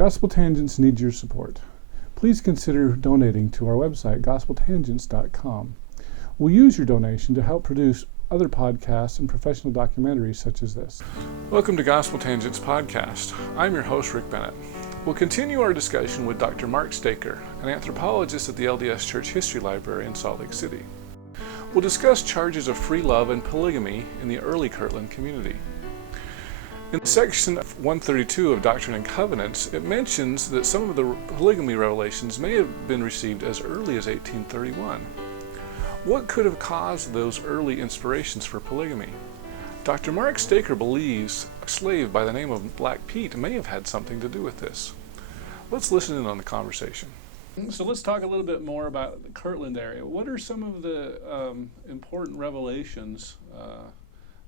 Gospel Tangents needs your support. Please consider donating to our website, gospeltangents.com. We'll use your donation to help produce other podcasts and professional documentaries such as this. Welcome to Gospel Tangents Podcast. I'm your host, Rick Bennett. We'll continue our discussion with Dr. Mark Staker, an anthropologist at the LDS Church History Library in Salt Lake City. We'll discuss charges of free love and polygamy in the early Kirtland community. In section 132 of Doctrine and Covenants, it mentions that some of the polygamy revelations may have been received as early as 1831. What could have caused those early inspirations for polygamy? Dr. Mark Staker believes a slave by the name of Black Pete may have had something to do with this. Let's listen in on the conversation. So let's talk a little bit more about the Kirtland area. What are some of the important revelations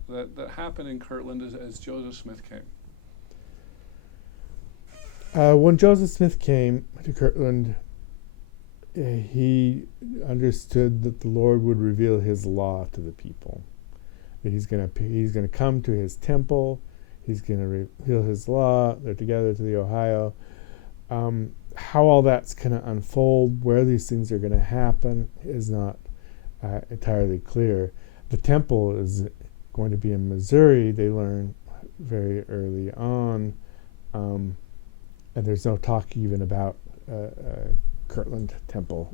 that happened in Kirtland as Joseph Smith came? When Joseph Smith came to Kirtland, he understood that the Lord would reveal his law to the people. That he's going to come to his temple, he's going to reveal his law. They're together to the Ohio. How all that's going to unfold, where these things are going to happen, is not entirely clear. The temple is going to be in Missouri, they learn very early on, and there's no talk even about Kirtland Temple,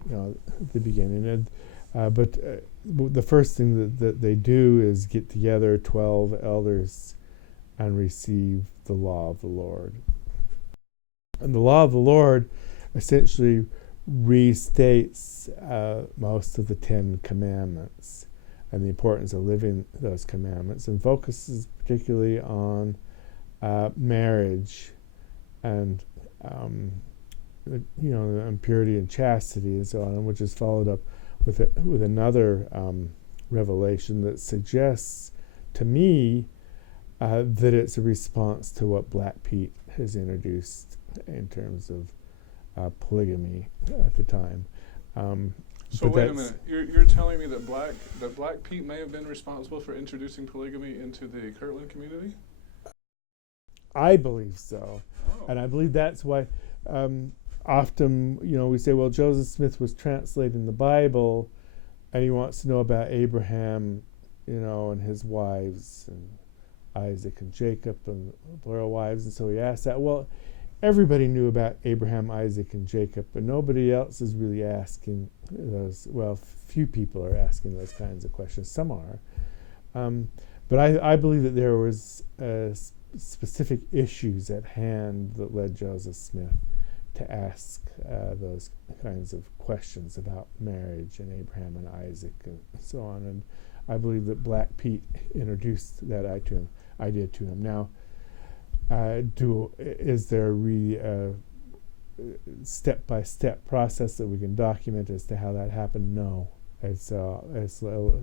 at the beginning. But the first thing that they do is get together 12 elders and receive the law of the Lord. And the law of the Lord essentially restates most of the 10 Commandments and the importance of living those commandments, and focuses particularly on marriage and purity and chastity and so on, which is followed up with another revelation that suggests to me that it's a response to what Black Pete has introduced in terms of polygamy at the time. So wait a minute. You're telling me that Black Pete may have been responsible for introducing polygamy into the Kirtland community? I believe so. Oh. And I believe that's why often, we say, well, Joseph Smith was translating the Bible and he wants to know about Abraham, and his wives, and Isaac and Jacob and plural wives. And so he asked that. Well, everybody knew about Abraham, Isaac, and Jacob, but nobody else is really asking those. Well, few people are asking those kinds of questions. Some are. But I believe that there was specific issues at hand that led Joseph Smith to ask those kinds of questions about marriage and Abraham and Isaac and so on. And I believe that Black Pete introduced that idea to him. Now, is there really a step-by-step process that we can document as to how that happened? No. It's a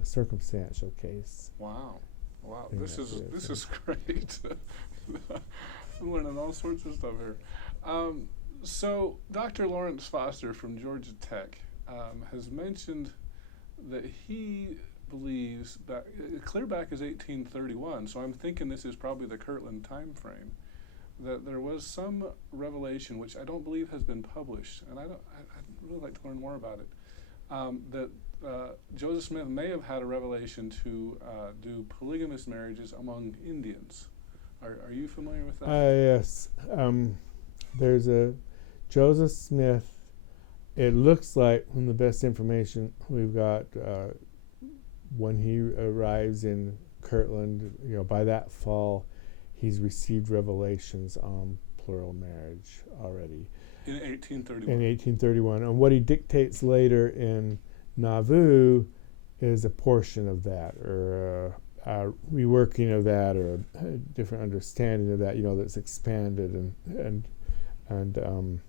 circumstantial case. Wow. This is great. I'm learning all sorts of stuff here. So Dr. Lawrence Foster from Georgia Tech has mentioned that he believes that clear back as 1831, so I'm thinking this is probably the Kirtland time frame, that there was some revelation, which I don't believe has been published, and I'd really like to learn more about it, that Joseph Smith may have had a revelation to do polygamous marriages among Indians. Are you familiar with that? Yes. There's a Joseph Smith. It looks like, from the best information we've got, when he arrives in Kirtland, by that fall, he's received revelations on plural marriage already. In 1831. In 1831. And what he dictates later in Nauvoo is a portion of that, or a reworking of that, or a different understanding of that, that's expanded and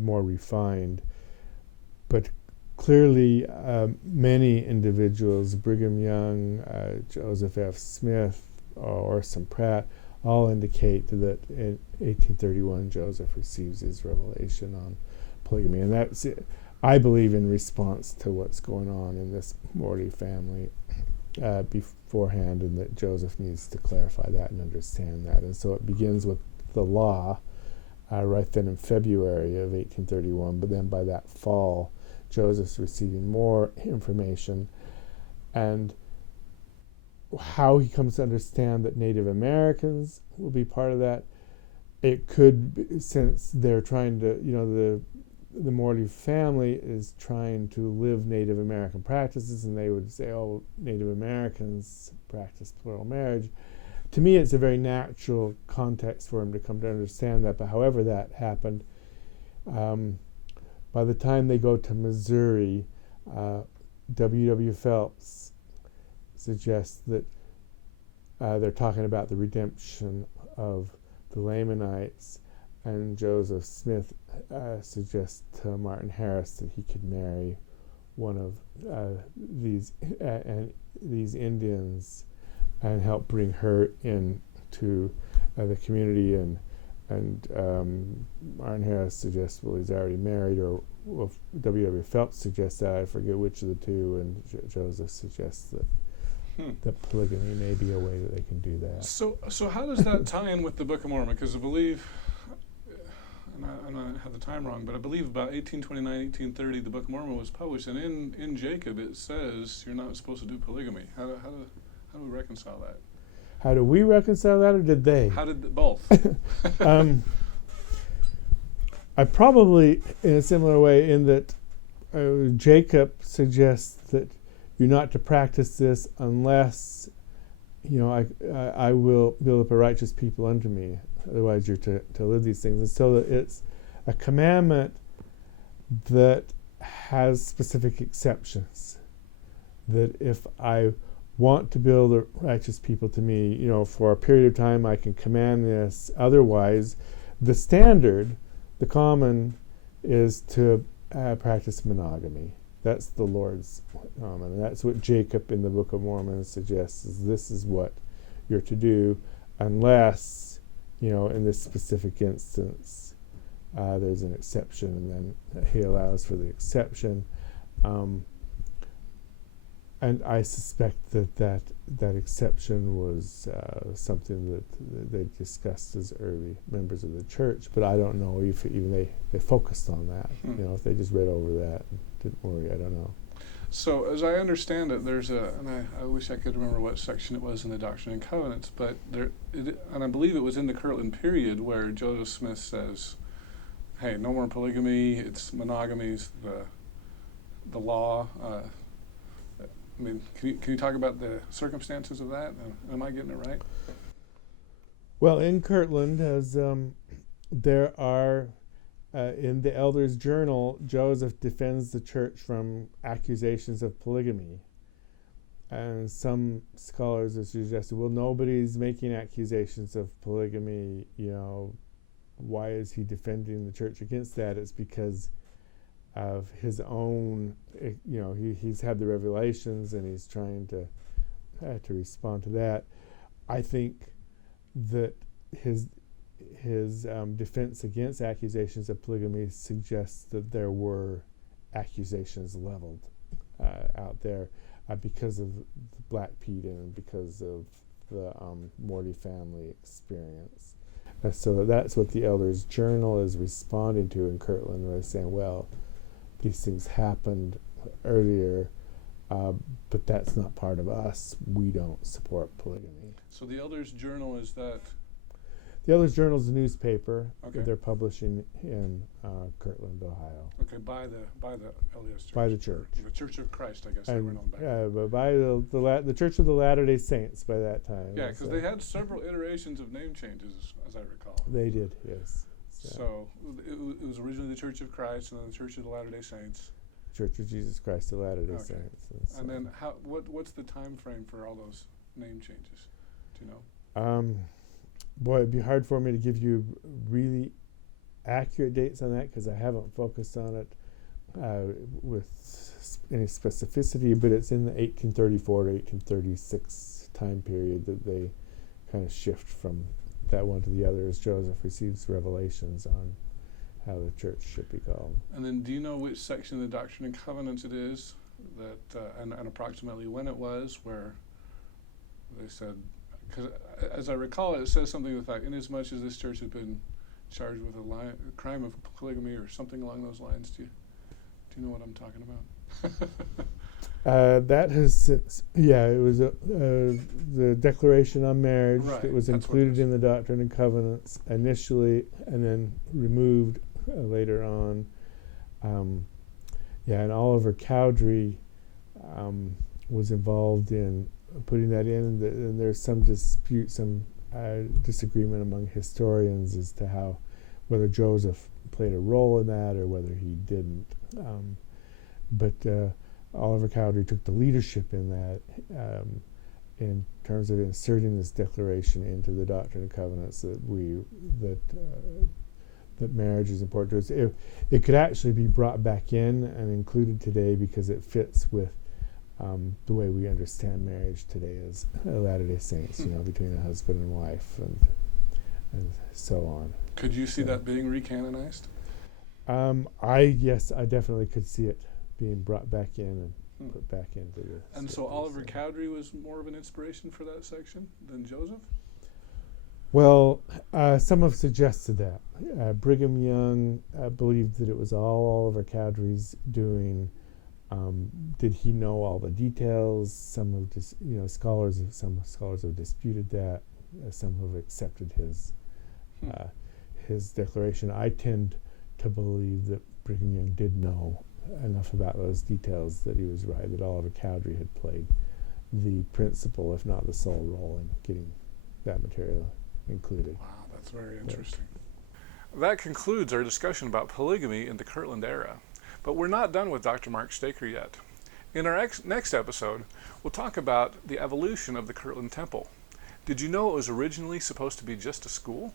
more refined. But clearly, many individuals, Brigham Young, Joseph F. Smith, Orson Pratt, all indicate that in 1831 Joseph receives his revelation on polygamy. And that's, I believe, in response to what's going on in this Morty family beforehand, and that Joseph needs to clarify that and understand that. And so it begins with the law right then in February of 1831. But then by that fall, Joseph's receiving more information, and how he comes to understand that Native Americans will be part of that. It could be, since they're trying to, the Morley family is trying to live Native American practices, and they would say, oh, Native Americans practice plural marriage. To me, it's a very natural context for him to come to understand that. But however that happened, by the time they go to Missouri, W.W. Phelps suggests that they're talking about the redemption of the Lamanites, and Joseph Smith suggests to Martin Harris that he could marry one of these Indians and help bring her into the community, and Martin Harris suggests, well, he's already married, or well, W.W. Phelps suggests that, I forget which of the two, and Joseph suggests that polygamy may be a way that they can do that. So how does that tie in with the Book of Mormon? Because I believe, and I have the time wrong, but I believe about 1829, 1830, the Book of Mormon was published, and in Jacob it says you're not supposed to do polygamy. How do we reconcile that? How do we reconcile that, or did they? How did both? I probably, in a similar way, in that Jacob suggests that you're not to practice this unless, I will build up a righteous people unto me. Otherwise, you're to live these things. And so that it's a commandment that has specific exceptions. That if I want to build a righteous people to me, for a period of time I can command this. Otherwise, the standard, the common, is to practice monogamy. That's the Lord's common. And that's what Jacob in the Book of Mormon suggests, is this is what you're to do, unless, in this specific instance, there's an exception, and then he allows for the exception. And I suspect that exception was something that they discussed as early members of the church, but I don't know if even they focused on that. If they just read over that and didn't worry, I don't know. So as I understand it, there's and I wish I could remember what section it was in the Doctrine and Covenants, but and I believe it was in the Kirtland period where Joseph Smith says, hey, no more polygamy, it's monogamy's the law. Can you talk about the circumstances of that? Am I getting it right? Well, in Kirtland, as there are, in the Elders' Journal, Joseph defends the church from accusations of polygamy. And some scholars have suggested, well, nobody's making accusations of polygamy, why is he defending the church against that? It's because of his own, he's had the revelations and he's trying to respond to that. I think that his defense against accusations of polygamy suggests that there were accusations leveled out there because of the Black Pete and because of the Morley family experience. So that's what the Elders' Journal is responding to in Kirtland, where they're saying, well, these things happened earlier, but that's not part of us. We don't support polygamy. So the Elders' Journal is that? The Elders' Journal is a newspaper that they're publishing in Kirtland, Ohio. Okay, by the LDS Church. By the church. The Church of Christ, I guess. And, they were known back then. but by the Church of the Latter-day Saints by that time. Yeah, because they had several iterations of name changes, as I recall. They did, yes. So it was originally the Church of Christ, and then the Church of the Latter-day Saints. Church of Jesus Christ of Latter-day Saints. And then what's the time frame for all those name changes? Do you know? Boy, it'd be hard for me to give you really accurate dates on that because I haven't focused on it with any specificity, but it's in the 1834 to 1836 time period that they kind of shift from that one to the other as Joseph receives revelations on how the church should be called. And then do you know which section of the Doctrine and Covenants it is, that and approximately when it was, where they said, because as I recall, it says something to the fact, inasmuch as this church has been charged with a crime of polygamy or something along those lines. Do you know what I'm talking about? That has since, it was the Declaration on Marriage that was included in the Doctrine and Covenants initially, and then removed later on. And Oliver Cowdery was involved in putting that in, and there's some dispute, some disagreement among historians as to whether Joseph played a role in that or whether he didn't. But Oliver Cowdery took the leadership in that, in terms of inserting this declaration into the Doctrine and Covenants that marriage is important to us. It could actually be brought back in and included today because it fits with the way we understand marriage today as Latter-day Saints, between a husband and wife and so on. Could you see that being recanonized? Yes, I definitely could see it being brought back in and put back into the. And so Oliver Cowdery was more of an inspiration for that section than Joseph? Well, some have suggested that. Brigham Young believed that it was all Oliver Cowdery's doing. Did he know all the details? Some scholars have disputed that. Some have accepted his declaration. I tend to believe that Brigham Young did know enough about those details that he was right, that Oliver Cowdery had played the principal, if not the sole role, in getting that material included. Wow, that's very interesting. That concludes our discussion about polygamy in the Kirtland era. But we're not done with Dr. Mark Staker yet. In our next episode, we'll talk about the evolution of the Kirtland Temple. Did you know it was originally supposed to be just a school?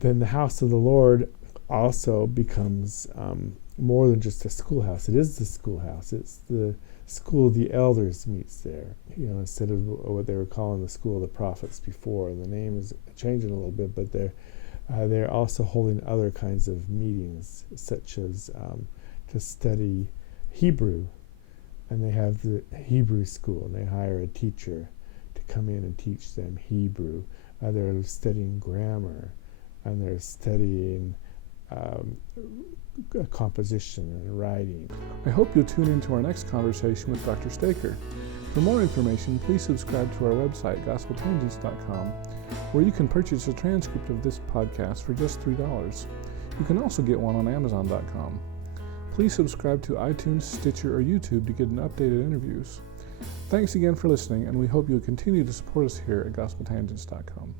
Then the house of the Lord also becomes more than just a schoolhouse. It is the schoolhouse. It's the school of the elders meets there, instead of what they were calling the school of the prophets before. And the name is changing a little bit, but they're also holding other kinds of meetings, such as to study Hebrew. And they have the Hebrew school, and they hire a teacher to come in and teach them Hebrew. They're studying grammar, and they're studying composition and writing. I hope you'll tune into our next conversation with Dr. Staker. For more information, please subscribe to our website, gospeltangents.com, where you can purchase a transcript of this podcast for just $3. You can also get one on Amazon.com. Please subscribe to iTunes, Stitcher, or YouTube to get updated interviews. Thanks again for listening, and we hope you'll continue to support us here at gospeltangents.com.